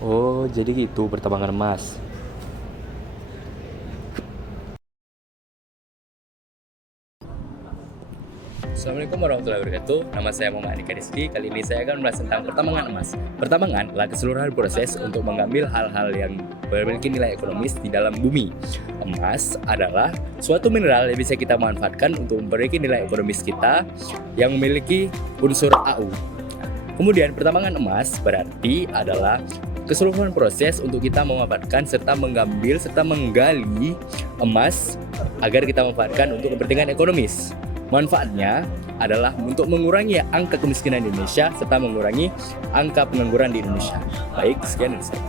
Oh, jadi gitu pertambangan emas. Assalamualaikum warahmatullahi wabarakatuh. Nama saya Muhammad Andika Rizky. Kali ini saya akan membahas tentang pertambangan emas. Pertambangan adalah keseluruhan proses untuk mengambil hal-hal yang memiliki nilai ekonomis di dalam bumi. Emas adalah suatu mineral yang bisa kita manfaatkan untuk memiliki nilai ekonomis kita yang memiliki unsur Au. Kemudian pertambangan emas berarti adalah keseluruhan proses untuk kita memanfaatkan serta mengambil serta menggali emas agar kita manfaatkan untuk kepentingan ekonomis. Manfaatnya adalah untuk mengurangi angka kemiskinan di Indonesia serta mengurangi angka pengangguran di Indonesia. Baik, sekian dari saya.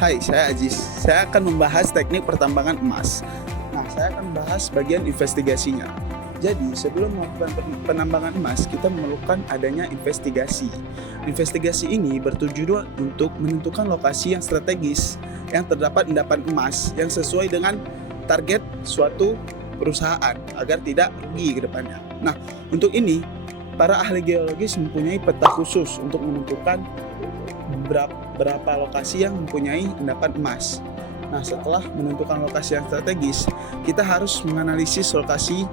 Hai, saya Ajis. Saya akan membahas teknik pertambangan emas. Nah, saya akan membahas bagian investigasinya. Jadi, sebelum melakukan penambangan emas, kita memerlukan adanya investigasi. Investigasi ini bertujuan untuk menentukan lokasi yang strategis yang terdapat endapan emas yang sesuai dengan target suatu perusahaan agar tidak rugi ke depannya. Nah, untuk ini, para ahli geologis mempunyai peta khusus untuk menentukan berapa lokasi yang mempunyai endapan emas. Nah, setelah menentukan lokasi yang strategis, kita harus menganalisis lokasi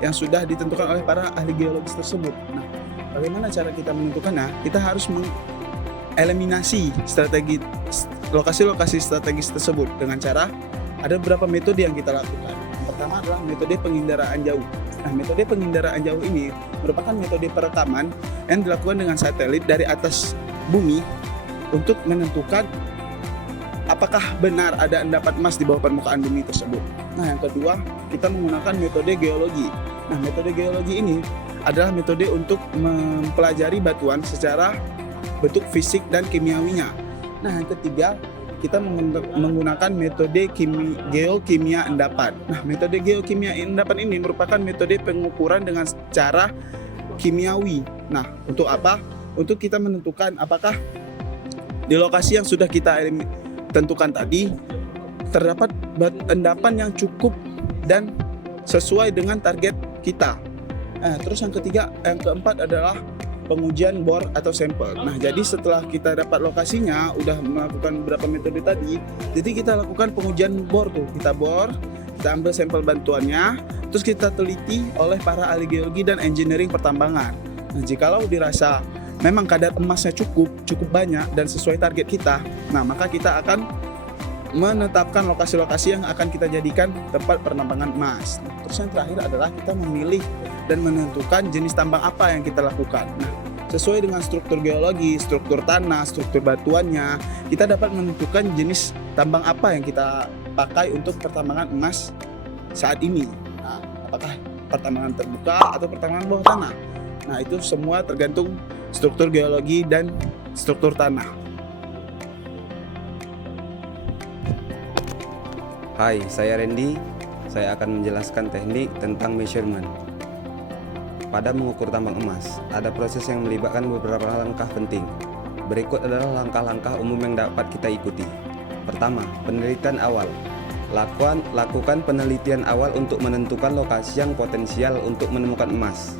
yang sudah ditentukan oleh para ahli geologis tersebut. Nah, bagaimana cara kita menentukannya? Kita harus mengeliminasi lokasi-lokasi strategis tersebut dengan cara ada beberapa metode yang kita lakukan. Yang pertama adalah metode penginderaan jauh. Nah, metode penginderaan jauh ini merupakan metode perekaman yang dilakukan dengan satelit dari atas bumi untuk menentukan apakah benar ada endapan emas di bawah permukaan bumi tersebut. Nah, yang kedua, kita menggunakan metode geologi. Nah, metode geologi ini adalah metode untuk mempelajari batuan secara bentuk fisik dan kimiawinya. Nah, yang ketiga, kita menggunakan metode geokimia endapan. Nah, metode geokimia endapan ini merupakan metode pengukuran dengan cara kimiawi. Nah, untuk apa? Untuk kita menentukan apakah di lokasi yang sudah kita tentukan tadi terdapat endapan yang cukup dan sesuai dengan target kita. Terus yang keempat adalah pengujian bor atau sampel. Nah, jadi setelah kita dapat lokasinya, udah melakukan beberapa metode tadi, jadi kita lakukan pengujian bor tuh. Kita bor, kita ambil sampel bantuannya, terus kita teliti oleh para ahli geologi dan engineering pertambangan. Nah, jikalau dirasa memang kadar emasnya cukup banyak dan sesuai target kita, nah maka kita akan menetapkan lokasi-lokasi yang akan kita jadikan tempat penambangan emas. Nah, terus yang terakhir adalah kita memilih dan menentukan jenis tambang apa yang kita lakukan. Nah, sesuai dengan struktur geologi, struktur tanah, struktur batuannya, kita dapat menentukan jenis tambang apa yang kita pakai untuk pertambangan emas saat ini. Nah, apakah pertambangan terbuka atau pertambangan bawah tanah? Nah, itu semua tergantung struktur geologi dan struktur tanah. Hai, saya Randy. Saya akan menjelaskan teknik tentang measurement. Pada mengukur tambang emas, ada proses yang melibatkan beberapa langkah penting. Berikut adalah langkah-langkah umum yang dapat kita ikuti. Pertama, penelitian awal. Lakukan penelitian awal untuk menentukan lokasi yang potensial untuk menemukan emas.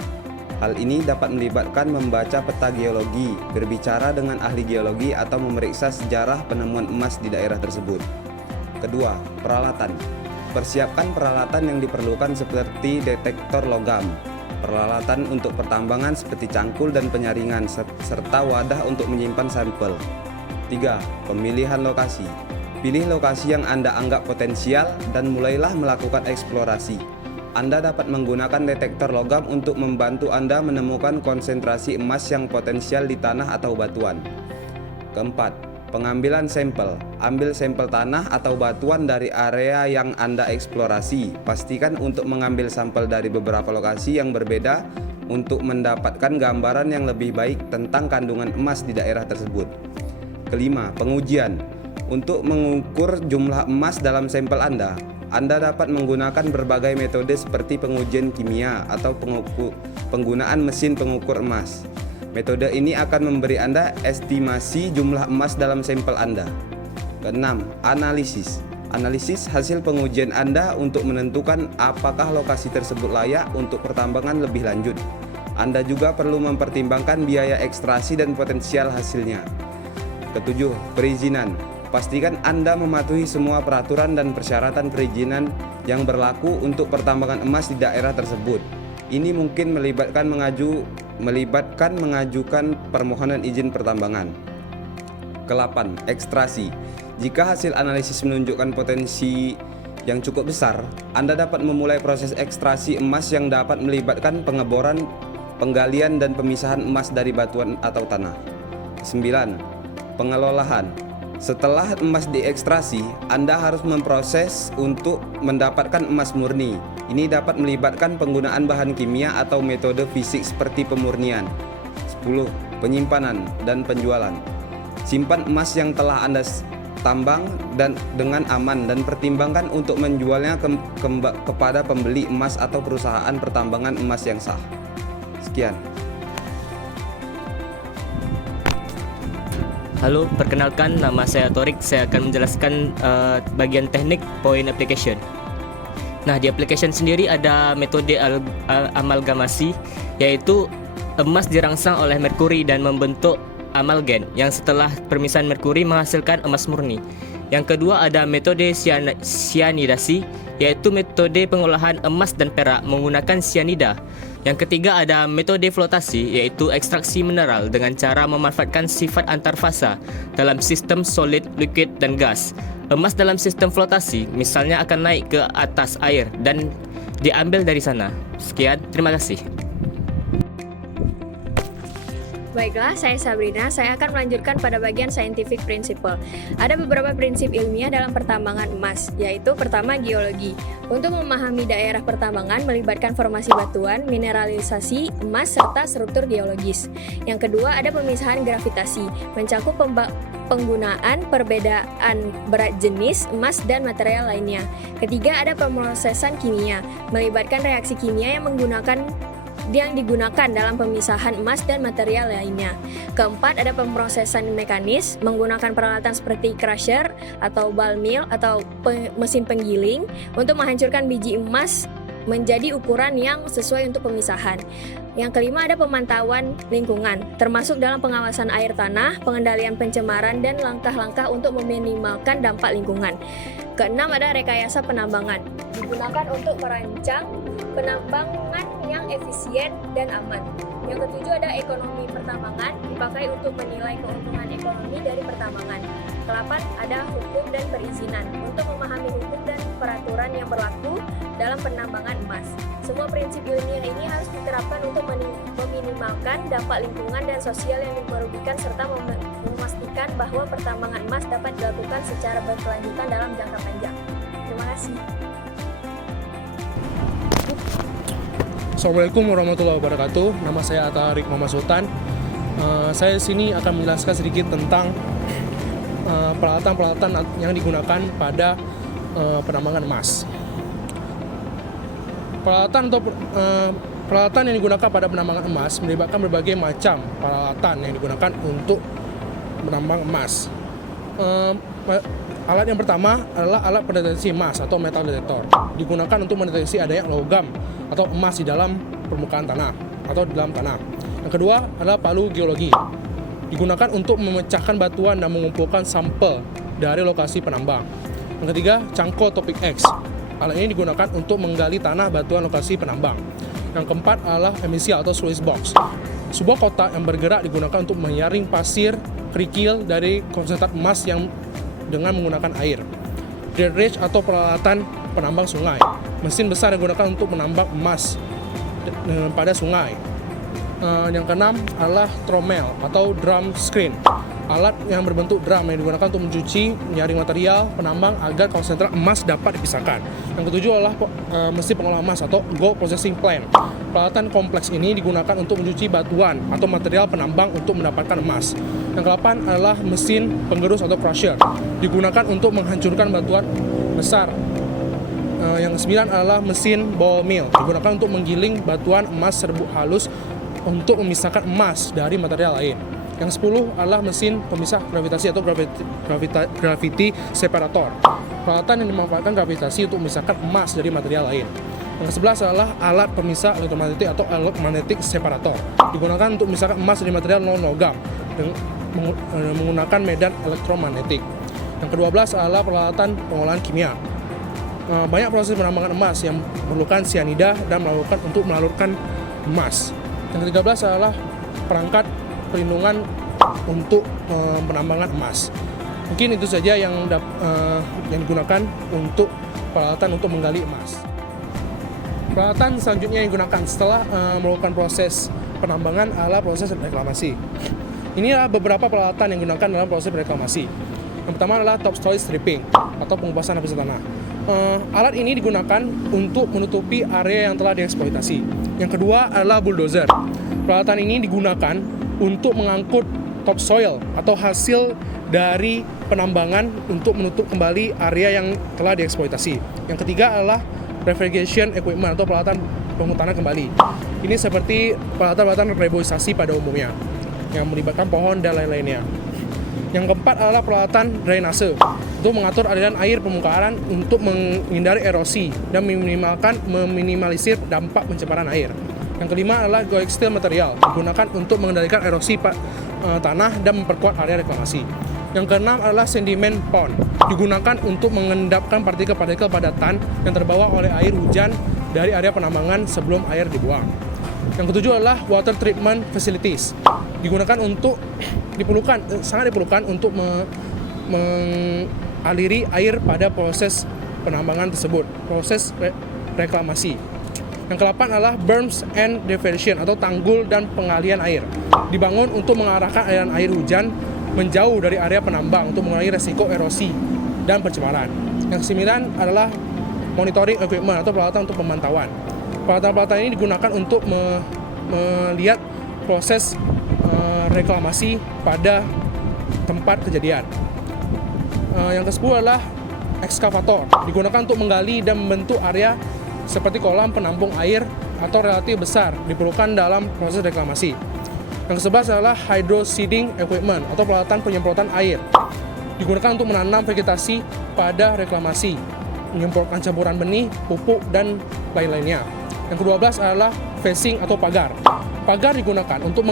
Hal ini dapat melibatkan membaca peta geologi, berbicara dengan ahli geologi, atau memeriksa sejarah penemuan emas di daerah tersebut. Kedua, peralatan. Persiapkan peralatan yang diperlukan seperti detektor logam, peralatan untuk pertambangan seperti cangkul dan penyaringan, serta wadah untuk menyimpan sampel. 3. Pemilihan lokasi. Pilih lokasi yang Anda anggap potensial dan mulailah melakukan eksplorasi. Anda dapat menggunakan detektor logam untuk membantu Anda menemukan konsentrasi emas yang potensial di tanah atau batuan. Keempat, pengambilan sampel. Ambil sampel tanah atau batuan dari area yang Anda eksplorasi. Pastikan untuk mengambil sampel dari beberapa lokasi yang berbeda untuk mendapatkan gambaran yang lebih baik tentang kandungan emas di daerah tersebut. Kelima, pengujian. Untuk mengukur jumlah emas dalam sampel Anda dapat menggunakan berbagai metode seperti pengujian kimia atau penggunaan mesin pengukur emas. Metode ini akan memberi Anda estimasi jumlah emas dalam sampel Anda. Keenam, analisis. Analisis hasil pengujian Anda untuk menentukan apakah lokasi tersebut layak untuk pertambangan lebih lanjut. Anda juga perlu mempertimbangkan biaya ekstraksi dan potensial hasilnya. Ketujuh, perizinan. Pastikan Anda mematuhi semua peraturan dan persyaratan perizinan yang berlaku untuk pertambangan emas di daerah tersebut. Ini mungkin melibatkan mengajukan permohonan izin pertambangan. Ke-8, ekstraksi. Jika hasil analisis menunjukkan potensi yang cukup besar, Anda dapat memulai proses ekstraksi emas yang dapat melibatkan pengeboran, penggalian dan pemisahan emas dari batuan atau tanah. 9. Pengelolaan. Setelah emas diekstrasi, Anda harus memproses untuk mendapatkan emas murni. Ini dapat melibatkan penggunaan bahan kimia atau metode fisik seperti pemurnian. 10. Penyimpanan dan penjualan. Simpan emas yang telah Anda tambang dan dengan aman dan pertimbangkan untuk menjualnya kepada pembeli emas atau perusahaan pertambangan emas yang sah. Sekian. Halo, perkenalkan nama saya Torik. Saya akan menjelaskan bagian teknik point application. Nah, di application sendiri ada metode amalgamasi, yaitu emas dirangsang oleh merkuri dan membentuk amalgen yang setelah permisahan merkuri menghasilkan emas murni. Yang kedua ada metode cyanidasi, yaitu metode pengolahan emas dan perak menggunakan cyanida. Yang ketiga ada metode flotasi, yaitu ekstraksi mineral dengan cara memanfaatkan sifat antarfasa dalam sistem solid, liquid, dan gas. Emas dalam sistem flotasi misalnya akan naik ke atas air dan diambil dari sana. Sekian, terima kasih. Baiklah, saya Sabrina. Saya akan melanjutkan pada bagian scientific principle. Ada beberapa prinsip ilmiah dalam pertambangan emas, yaitu pertama geologi. Untuk memahami daerah pertambangan melibatkan formasi batuan, mineralisasi emas, serta struktur geologis. Yang kedua ada pemisahan gravitasi, mencakup penggunaan perbedaan berat jenis emas dan material lainnya. Ketiga ada pemrosesan kimia, melibatkan reaksi kimia yang digunakan dalam pemisahan emas dan material lainnya. Keempat, ada pemrosesan mekanis menggunakan peralatan seperti crusher atau ball mill atau mesin penggiling untuk menghancurkan biji emas menjadi ukuran yang sesuai untuk pemisahan. Yang kelima, ada pemantauan lingkungan, termasuk dalam pengawasan air tanah, pengendalian pencemaran, dan langkah-langkah untuk meminimalkan dampak lingkungan. Keenam, ada rekayasa penambangan, digunakan untuk merancang penambangan yang efisien dan aman. Yang ketujuh ada ekonomi pertambangan, dipakai untuk menilai keuntungan ekonomi dari pertambangan. Ke-8 ada hukum dan perizinan, untuk memahami hukum dan peraturan yang berlaku dalam penambangan emas. Semua prinsip ilmiah ini harus diterapkan untuk meminimalkan dampak lingkungan dan sosial yang merugikan serta memastikan bahwa pertambangan emas dapat dilakukan secara berkelanjutan dalam jangka panjang. Terima kasih. Assalamualaikum warahmatullahi wabarakatuh. Nama saya Atarik Muhammad Sultan. Saya di sini akan menjelaskan sedikit tentang peralatan-peralatan yang digunakan pada penambangan emas. Peralatan yang digunakan pada penambangan emas melibatkan berbagai macam peralatan yang digunakan untuk menambang emas. Alat yang pertama adalah alat pendeteksi emas atau metal detector. Digunakan untuk mendeteksi adanya logam atau emas di dalam permukaan tanah atau di dalam tanah. Yang kedua adalah palu geologi. Digunakan untuk memecahkan batuan dan mengumpulkan sampel dari lokasi penambang. Yang ketiga, cangkul topik X. Alat ini digunakan untuk menggali tanah batuan lokasi penambang. Yang keempat adalah emisi atau sluice box. Sebuah kotak yang bergerak digunakan untuk menyaring pasir kerikil dari konsentrat emas yang dengan menggunakan air. Dredge atau peralatan penambang sungai. Mesin besar yang digunakan untuk menambang emas pada sungai. Yang keenam adalah trommel atau drum screen. Alat yang berbentuk drum yang digunakan untuk mencuci, menyaring material penambang agar konsentrat emas dapat dipisahkan. Yang ketujuh adalah mesin pengolah emas atau gold processing plant. Peralatan kompleks ini digunakan untuk mencuci batuan atau material penambang untuk mendapatkan emas. Yang kedelapan adalah mesin penggerus atau crusher. Digunakan untuk menghancurkan batuan besar. Yang kesembilan adalah mesin ball mill. Digunakan untuk menggiling batuan emas serbuk halus untuk memisahkan emas dari material lain. Yang 10 adalah mesin pemisah gravitasi atau gravity separator. Peralatan yang dimanfaatkan gravitasi untuk memisahkan emas dari material lain. Yang ke-11 adalah alat pemisah elektromagnetik atau magnetic separator. Digunakan untuk memisahkan emas dari material non-logam menggunakan medan elektromagnetik. Yang ke-12 adalah peralatan pengolahan kimia. Banyak proses penambangan emas yang memerlukan sianida dan untuk melarutkan emas. Yang ke-13 adalah perangkat perlindungan untuk penambangan emas. Mungkin itu saja yang digunakan untuk peralatan untuk menggali emas. Peralatan selanjutnya yang digunakan setelah melakukan proses penambangan adalah proses reklamasi. Inilah beberapa peralatan yang digunakan dalam proses reklamasi. Yang pertama adalah topsoil stripping atau pengupasan lapisan tanah. Alat ini digunakan untuk menutupi area yang telah dieksploitasi. Yang kedua adalah bulldozer. Peralatan ini digunakan untuk mengangkut topsoil atau hasil dari penambangan untuk menutup kembali area yang telah dieksploitasi. Yang ketiga adalah refrigeration equipment atau peralatan pemutanan kembali. Ini seperti peralatan-peralatan reboisasi pada umumnya yang melibatkan pohon dan lain-lainnya. Yang keempat adalah peralatan drainase untuk mengatur aliran air permukaan untuk menghindari erosi dan meminimalisir dampak pencemaran air. Yang kelima adalah geoextile material digunakan untuk mengendalikan erosi tanah dan memperkuat area reklamasi. Yang keenam adalah sediment pond digunakan untuk mengendapkan partikel-partikel padatan yang terbawa oleh air hujan dari area penambangan sebelum air dibuang. Yang ketujuh adalah water treatment facilities digunakan untuk sangat diperlukan untuk mengaliri air pada proses penambangan tersebut, proses reklamasi. Yang ke-8 adalah berms and diversion atau tanggul dan pengalian air. Dibangun untuk mengarahkan aliran air hujan menjauh dari area penambang untuk mengurangi resiko erosi dan pencemaran. Yang ke-9 adalah monitoring equipment atau peralatan untuk pemantauan. Peralatan-peralatan ini digunakan untuk melihat proses reklamasi pada tempat kejadian. Yang ke-10 adalah ekskavator, digunakan untuk menggali dan membentuk area seperti kolam penampung air atau relatif besar diperlukan dalam proses reklamasi. Yang ke-11 adalah hydro seeding equipment atau peralatan penyemprotan air, digunakan untuk menanam vegetasi pada reklamasi, menyemprotkan campuran benih, pupuk, dan lain-lainnya. Yang ke-12 adalah fencing atau pagar. Pagar digunakan untuk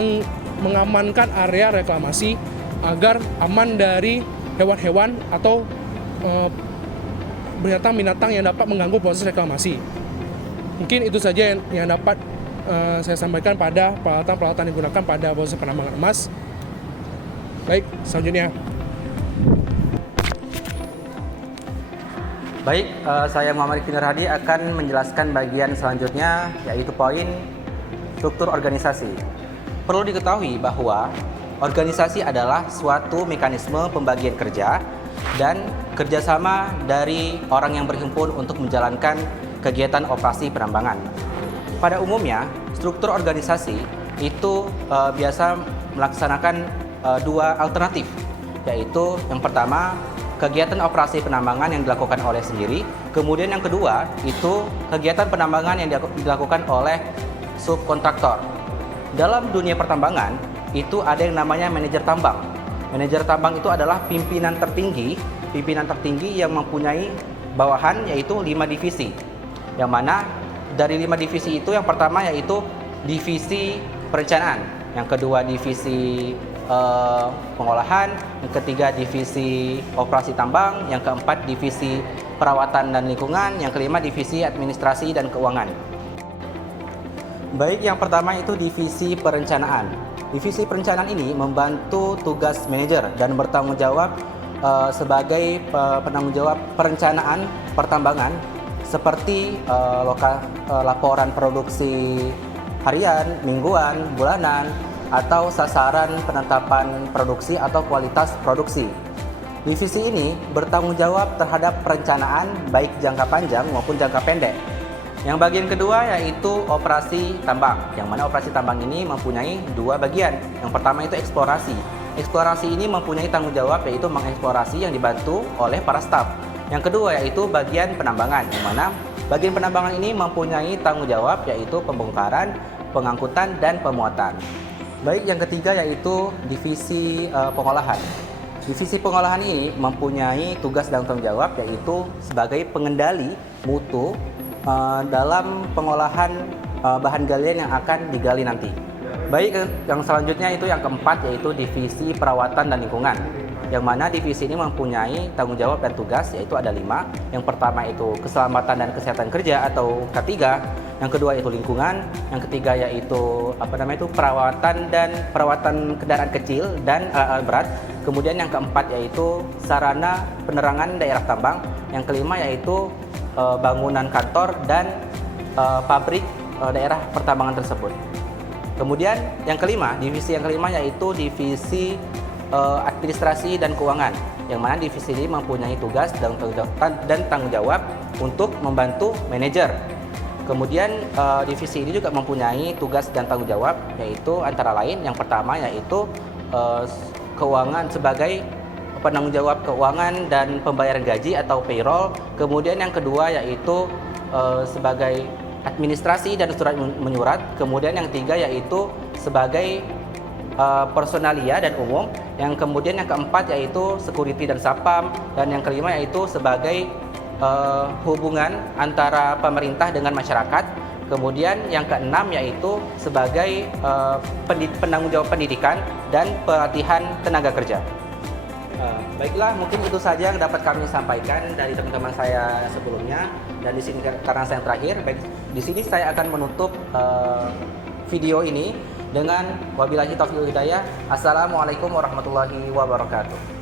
mengamankan area reklamasi agar aman dari hewan-hewan atau binatang-binatang yang dapat mengganggu proses reklamasi. Mungkin itu saja yang dapat saya sampaikan pada peralatan-peralatan yang digunakan pada proses penambangan emas. Baik, selanjutnya. Baik, saya Muhammad Iqbal Hadi akan menjelaskan bagian selanjutnya, yaitu poin struktur organisasi. Perlu diketahui bahwa organisasi adalah suatu mekanisme pembagian kerja dan kerjasama dari orang yang berhimpun untuk menjalankan kegiatan operasi penambangan. Pada umumnya, struktur organisasi itu biasa melaksanakan dua alternatif, yaitu yang pertama, kegiatan operasi penambangan yang dilakukan oleh sendiri. Kemudian yang kedua, itu kegiatan penambangan yang dilakukan oleh subkontraktor. Dalam dunia pertambangan, itu ada yang namanya manajer tambang. Manajer tambang itu adalah pimpinan tertinggi yang mempunyai bawahan, yaitu 5 divisi. Yang mana dari 5 divisi itu, yang pertama yaitu divisi perencanaan, yang kedua divisi pengolahan, yang ketiga divisi operasi tambang, yang keempat divisi perawatan dan lingkungan, yang kelima divisi administrasi dan keuangan. Baik, yang pertama itu divisi perencanaan. Divisi perencanaan ini membantu tugas manajer dan bertanggung jawab sebagai penanggung jawab perencanaan pertambangan seperti laporan produksi harian, mingguan, bulanan, atau sasaran penetapan produksi atau kualitas produksi. Divisi ini bertanggung jawab terhadap perencanaan baik jangka panjang maupun jangka pendek. Yang bagian kedua yaitu operasi tambang, yang mana operasi tambang ini mempunyai 2 bagian. Yang pertama itu eksplorasi. Eksplorasi ini mempunyai tanggung jawab yaitu mengeksplorasi yang dibantu oleh para staf. Yang kedua yaitu bagian penambangan, yang mana bagian penambangan ini mempunyai tanggung jawab yaitu pembongkaran, pengangkutan, dan pemuatan. Baik, yang ketiga yaitu divisi pengolahan. Divisi pengolahan ini mempunyai tugas dan tanggung jawab yaitu sebagai pengendali mutu dalam pengolahan bahan galian yang akan digali nanti. Baik, yang selanjutnya itu yang keempat yaitu divisi perawatan dan lingkungan. Yang mana divisi ini mempunyai tanggung jawab dan tugas yaitu ada 5. Yang pertama itu keselamatan dan kesehatan kerja atau K3. Yang kedua itu lingkungan. Yang ketiga yaitu perawatan kendaraan kecil dan alat berat. Kemudian yang keempat yaitu sarana penerangan daerah tambang. Yang kelima yaitu bangunan kantor dan pabrik daerah pertambangan tersebut. Kemudian yang kelima, divisi yang kelima yaitu divisi administrasi dan keuangan, yang mana divisi ini mempunyai tugas dan tanggung jawab untuk membantu manajer. Kemudian divisi ini juga mempunyai tugas dan tanggung jawab yaitu antara lain yang pertama yaitu keuangan sebagai penanggung jawab keuangan dan pembayaran gaji atau payroll. Kemudian yang kedua yaitu sebagai administrasi dan surat menyurat. Kemudian yang ketiga yaitu sebagai personalia dan umum. Yang kemudian yang keempat yaitu security dan satpam. Dan yang kelima yaitu sebagai hubungan antara pemerintah dengan masyarakat. Kemudian yang keenam yaitu sebagai penanggung jawab pendidikan dan pelatihan tenaga kerja. Baiklah, mungkin itu saja yang dapat kami sampaikan dari teman-teman saya sebelumnya. Dan di sini karena saya yang terakhir, di sini saya akan menutup video ini dengan wabillahi taufiq wal hidayah. Assalamualaikum warahmatullahi wabarakatuh.